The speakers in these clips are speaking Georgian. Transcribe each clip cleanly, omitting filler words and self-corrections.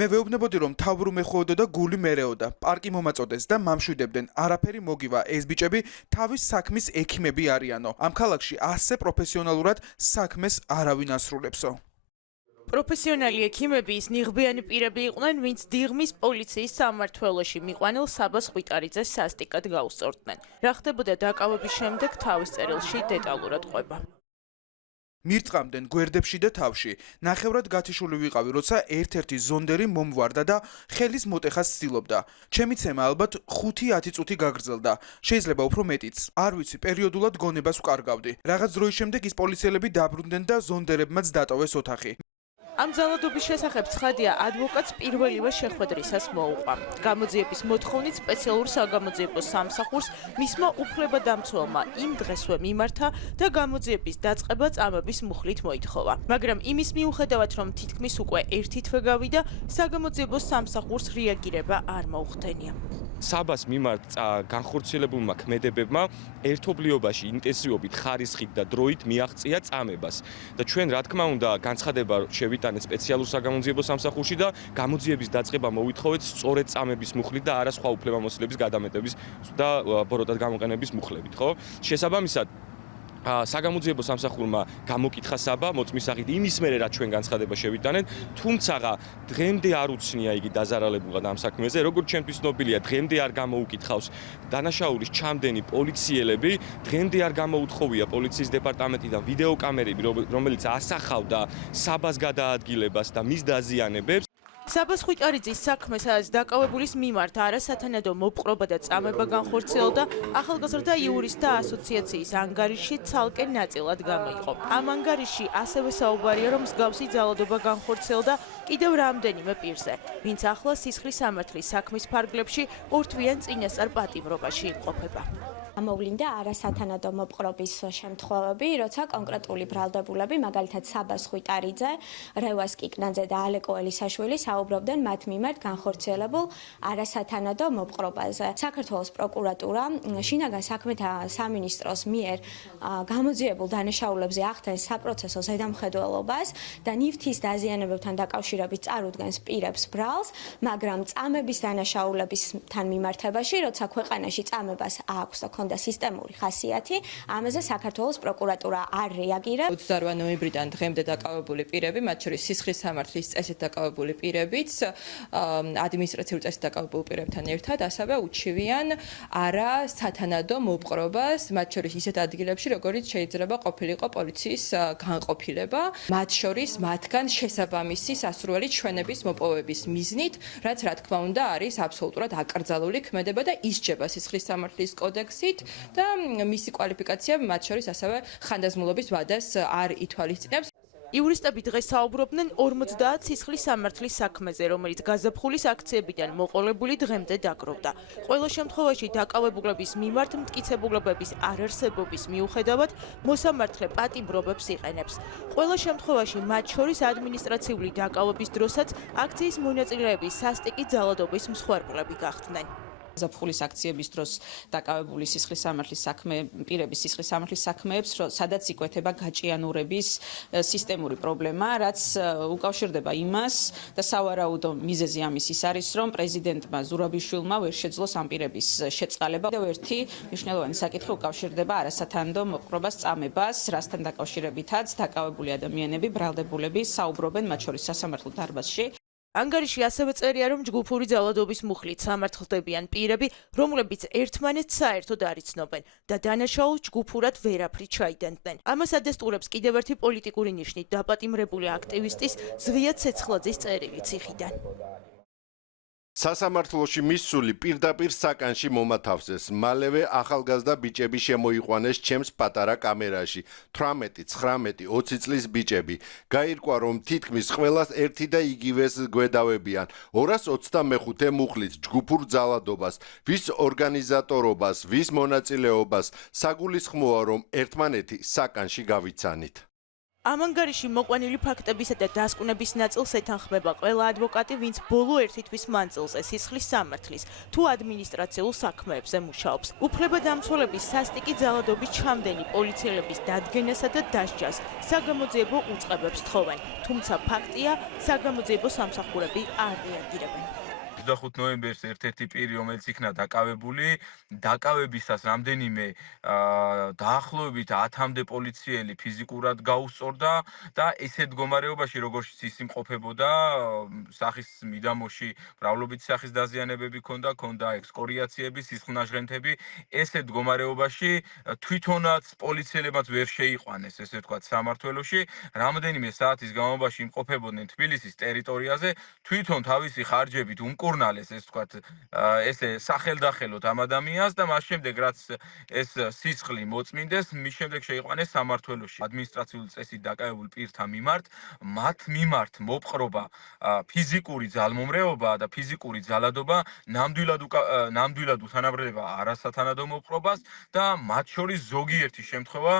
მე ვეუბნებოდი, რომ თავბრუ მეხოოდო და გული მერეოდა. პარკი მომაწოდეს და მამშვიდებდნენ. არაფერი მოგივა, ეს ბიჭები თავის საქმის ექიმები არიანო. ამ ქალაქში ასე პროფესიონალურად საქმეს არავინ ასრულებსო. პროფესიონალი ექიმები ის ნიღბიანი პირები იყვნენ, ვინც დიღმის პოლიციის სამმართველოში მიყვანილ საბას ხვიტარიძეს სასტიკად გაუსწორდნენ. რა ხდებოდა დაკავების შემდეგ თავის წერილში დეტალურად ყვება. მირწყამდნენ გვერდებში და თავში. ნახევრად გათიშული ვიყავი, როცა ერთ-ერთი ზონდერი მომვარდა და ხელის მოტეხას ცდილობდა. ჩემი ცემა ალბათ 5-10 წუთი გაგრძელდა. შეიძლება უფრო მეტიც. არ ვიცი, პერიოდულად გონებას ვკარგავდი. რაღაც დროის შემდეგ ის პოლიციელები დაბრუნდნენ და ზონდერებმაც დატოვეს ოთახი. ამ ძალადობის შესახებ ცხადია, ადვოკატს პირველივე შეხვედრისას მოუყვა. გამოძიების მოთხოვნით სპეციალურ საგამოძიებო სამსახურს მისმა უფლებადამცველმა იმ დღესვე მიმართა და გამოძიების დაწყება წამების მუხლით მოითხოვა. მაგრამ იმის მიუხედავად, რომ თითქმის უკვე ერთი თვე გავიდა, საგამოძიებო სამსახურს რეაგირება არ მოუხდენია. საბას მიმართ განხორციელებულმა ქმედებებმა ერთობლიობაში ინტენსივობით, ხარისხით და დროით მიაღწია წამებას. და ჩვენ რა თქმა უნდა განცხადება შევიტანეთ სპეციალურ საგამოძიებო სამსახურში და გამოძიების დაწყება მოვითხოვეთ სწორედ წამების მუხლით და არა სხვა უფლებამოსილების გადამეტების და ბოროტად გამოყენების მუხლებით, ხო? შესაბამისად საგამოძიებო სამსახურმა გამოკითხა საბა მოწმის სახით იმის მერე რაც ჩვენ განცხადება შევიტანეთ, თუმცა დღემდე არ უცნია იგი დაზარალებულად ამ საქმეზე, როგორც ჩვენთვის ცნობილია, დღემდე არ გამოუკითხავს დანაშაულის ჩამდენი პოლიციელები, დღემდე არ გამოუთხოვია პოლიციის დეპარტამენტიდან ვიდეოკამერები, რომელიც ასახავდა საბას გადაადგილებას და მის დაზიანებებს. საბას ხვიტარიძის საქმე, სადაც დაკავებულის მიმართ არასათანადო მოპყრობა და წამება განხორციელდა, ახალგაზრდა იურისტთა ასოციაციის ანგარიში ცალკე ნაწილად გამოიყო. ამ ანგარიში ასევე საუბარია, რომ მსგავსი ძალადობა განხორციელდა კიდევ რამდენიმე პირზე, ვინც ახლა სისხლის სამართლის საქმის ფარგლებში ორთვიან წინასწარ პატიმრობაში იმყოფება. გამოვლინდა არასათანადო მოპყრობის შემთხვევები, როცა კონკრეტული ბრალდებულები, მაგალითად საბას ხვიტარიძე, რევას კიკნაძე და ალეკო ელისაშვილი საუბრობდნენ მათ მიმართ განხორციელებულ არასათანადო მოპყრობაზე. საქართველოს პროკურატურა შინაგან საქმეთა სამინისტროს მიერ გამოძიებულ დანაშაულებზე ახდენს საპროცესო ზედამხედველობას და ნივთის დაზიანებებთან დაკავშირებით წარუდგენს პირებს ბრალს, მაგრამ წამების დანაშაულებისთან მიმართებაში, როცა ქვეყანაში წამებას აქვს და ქონდა სისტემური ხასიათი, ამაზე საქართველოს პროკურატურა არ რეაგირებს. 28 ნოემბრიდან დღემდე დაკავებული პირები, მათ შორის სისხლის სამართლის წესით დაკავებული პირებიც, ადმინისტრაციული წესით დაკავებულ პირებთან ერთად, ასევე უჩივიან არასათანადო მოპყრობას, მათ შორის ისეთ ადგილებში, როგორიც შეიძლება ყოფილიყო პოლიციის განყოფილება, მათ შორის მათგან შესაბამისი სასურველი ჩვენების მოპოვების მიზნით, რაც რა თქმა უნდა არის აბსოლუტურად აკრძალული ქმედება და ისჯება სისხლის სამართლის კოდექსით და მისი კვალიფიკაცია მათ შორის ასევე ხანდაზმულობის ვადას არ ითვალისწინებს. იურისტები დღეს საუბრობდნენ 50 სისხლის სამართლის საქმეზე, რომელიც გაზაფხულის აქციებიდან მოყოლებული დღემდე დაგროვდა. ყველა შემთხვევაში დაკავებულების მიმართ მტკიცებულებების არარსებობის მიუხედავად მოსამართლე პატიმრობებს იყენებს. ყველა შემთხვევაში მათ შორის ადმინისტრაციული დაკავების დროსაც აქციის მონაწილეები სასტიკი ძალადობის მსხვერპლები გახდნენ. გაზაფხულის აქციების დროს დაკავებული სისხლის სამართლის პირების სისხლის სამართლის საქმეებს, სადაც იკვეთება გაჭიანურების სისტემური პრობლემა, რაც უკავშირდება იმას და სავარაუდო მიზეზი ამის ის არის, რომ პრეზიდენტმა ზურაბიშვილმა ვერ შეძლოს ამ პირების შეწყალება. კიდევ ერთი მნიშვნელოვანი საკითხი უკავშირდება არასათანადო მოპყრობას წამებას, რასთან დაკავშირებითაც დაკავებული ადამიანები, ბრალდებულები საუბრობენ მათ შორის სასამართლო დარბაზში. ანგარიში ასევე წერია, რომ ჯგუფური ძალადობის მუხლით სამართლდებიან პირები, რომლებიც ერთმანეთს საერთოდ არ იცნობენ და დანაშაულს ჯგუფურად ვერაფრით ჩაიდენდნენ. ამას ადესტურებს კიდევ ერთი პოლიტიკური ნიშნით დაპატიმრებული აქტივისტის ზვია ცეცხლაძის წერილი ციხიდან. სასამართლოში მისული პირდაპირ საკანში მომათავსეს. მალევე ახალგაზრდა ბიჭები შემოიყვანეს ჩემს პატარა კამერაში. 18, 19, 20 წლის ბიჭები. გაირკვა, რომ თითქმის ყველას ერთი და იგივეს გვედავებიან. 225 მუხლით ჯგუფურ ძალადობას, ვის ორგანიზატორობას, ვის მონაწილეობას, საგულისხმოა, რომ ერთმანეთი საკანში გავიცანით. ამ ანგარიში მოყვანილი ფაქტებისა და დასკვნების ნაწილს ეთანხმება ყველა ადვოკატი, ვინც ბოლო ერთი თვის მანძილზე სისხლის სამართლის თუ ადმინისტრაციულ საქმეებზე მუშაობს. უფლებადამცველების სასტიკი ძალადობის ჩამდენი პოლიციელების დადგენასა და დასჯას საგამოძიებო უწყებებს თხოვენ. თუმცა ფაქტია, საგამოძიებო სამსახურები არ რეაგირებენ. 25 ნოემბერს ერთ-ერთი პირი, რომელიც იქნა დაკავებული, დაკავებისას რამდენიმე დაახლოებით 10-მდე პოლიციელი ფიზიკურად გაუსწორდა და ესეთ მდგომარეობაში, როგორც ის იმყოფებოდა, სახის მიდამოში მრავლობით სახის დაზიანებები ჰქონდა ექსკორიაციები, სისხლნაჟღენთები, ესეთ მდგომარეობაში თვითონაც პოლიციელებმაც ვერ შეიყვანეს, ესე ვთქვათ, სამმართველოში, რამდენიმე საათის განმავლობაში იმყოფებოდნენ თბილისის ტერიტორიაზე, თვითონ თავისი ხარჯებით უმკურნალეს, ეს ვთქვათ, ესე სახელდახელოთ ამ ადამიანს და მას შემდეგ რაც ეს სისხლი მოწმინდეს, მის შემდეგ შეიყვანეს სამმართველოში. ადმინისტრაციული წესით დაკავებულ პირთა მიმართ, მათ მიმართ მოპყრობა, ფიზიკური ძალმომრეობა და ფიზიკური ძალადობა ნამდვილად უთანაბრდება არასათანადო მოპყრობას და მათ შორის ზოგიერთი შემთხვევა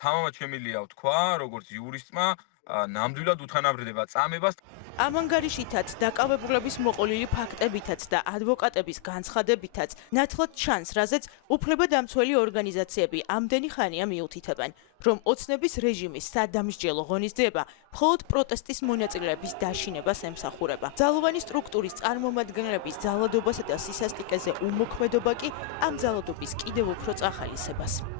თამამად შემიძლია ვთქვა, როგორც იურისტმა, ნამდვილად უთანაბრდება წამებას. ამ ანგარიშითაც, დაკავებულების მოყოლილი ფაქტებითაც და ადვოკატების განცხადებითაც ნათლად ჩანს, რაზეც უფლებადამცველი ორგანიზაციები ამდენი ხანია მიუთითებენ, რომ ოცნების რეჟიმის სადამსჯელო ღონისძიება მხოლოდ პროტესტის მონაწილეების დაშინებას ემსახურება. ძალოვანი სტრუქტურის წარმომადგენლების ძალადობასა და სისასტიკეზე უმოქმედობა კი ამ ძალადობის კიდევ უფრო წახალისებას.